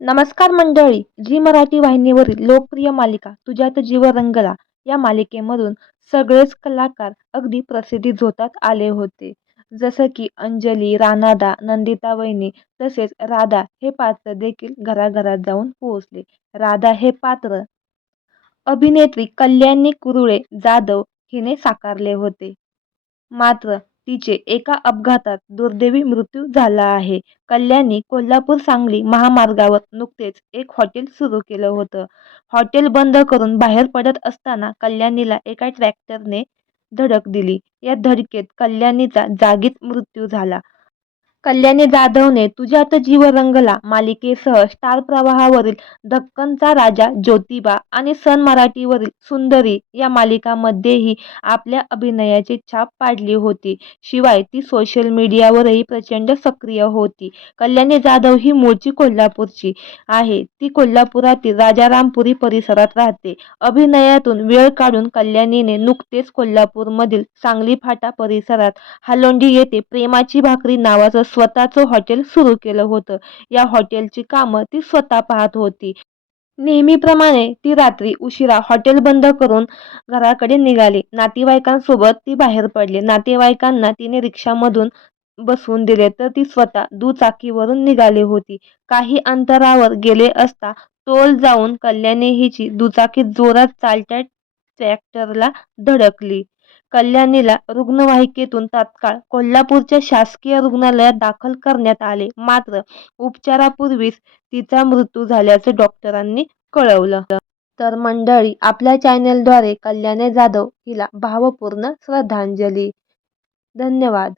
नमस्कार मंडळी. झी मराठी वाहिनीवरील लोकप्रिय मालिका तुझ्यात जीव रंगला या मालिकेमधून सगळेच कलाकार अगदी प्रसिद्धी झोतात आले होते. जसं की अंजली, रानादा, नंदिता वहिनी तसेच राधा हे पात्र देखील घराघरात जाऊन पोहोचले. राधा हे पात्र अभिनेत्री कल्याणी कुरुळे जाधव हिने साकारले होते. मात्र तिचे एका अपघातात दुर्दैवी मृत्यू झाला आहे. कल्याणी कोल्हापूर-सांगली महामार्गावर नुकतेच एक हॉटेल सुरू केलं होतं. हॉटेल बंद करून बाहेर पडत असताना कल्याणीला एका ट्रॅक्टरने धडक दिली. या धडकेत कल्याणीचा जागीच मृत्यू झाला. कल्याणी जाधवने तुझ्यात जीव रंगला मालिकेसह स्टार प्रवाहावरील दक्कनचा राजा, ज्योतिबा आणि सन मराठीवरील सुंदरी या मालिकांमध्येही आपल्या अभिनयाची छाप पाडली होती. शिवाय ती सोशल मीडियावरही प्रचंड सक्रिय होती. कल्याणी जाधव ही मूळची कोल्हापूरची आहे. ती कोल्हापुरातील राजारामपुरी परिसरात राहते. अभिनयातून वेळ काढून कल्याणीने नुकतेच कोल्हापूरमधील सांगली फाटा परिसरात हालोंडी येथे प्रेमाची भाकरी नावाचं स्वतःचं हॉटेल सुरू केलं होतं. या हॉटेलची कामं ती स्वतः पाहत होती. नेहमीप्रमाणे ती रात्री उशिरा हॉटेल बंद करून घराकडे निघाली. नातेवाईकांसोबत ती बाहेर पडली. नातेवाईकांना तिने रिक्षामधून बसवून दिले तर ती स्वतः दुचाकीवरून निघाली होती. काही अंतरावर गेले असता तोल जाऊन कल्याणी हिची दुचाकी जोरात चालत्या ट्रॅक्टरला धडकली. कल्याणीला रुग्णवाहिकेतून तात्काळ कोल्हापूरच्या शासकीय रुग्णालयात दाखल करण्यात आले. मात्र उपचारापूर्वीच तिचा मृत्यू झाल्याचं डॉक्टरांनी कळवलं. तर मंडळी, आपल्या चॅनेलद्वारे कल्याणी जाधव हिला भावपूर्ण श्रद्धांजली. धन्यवाद.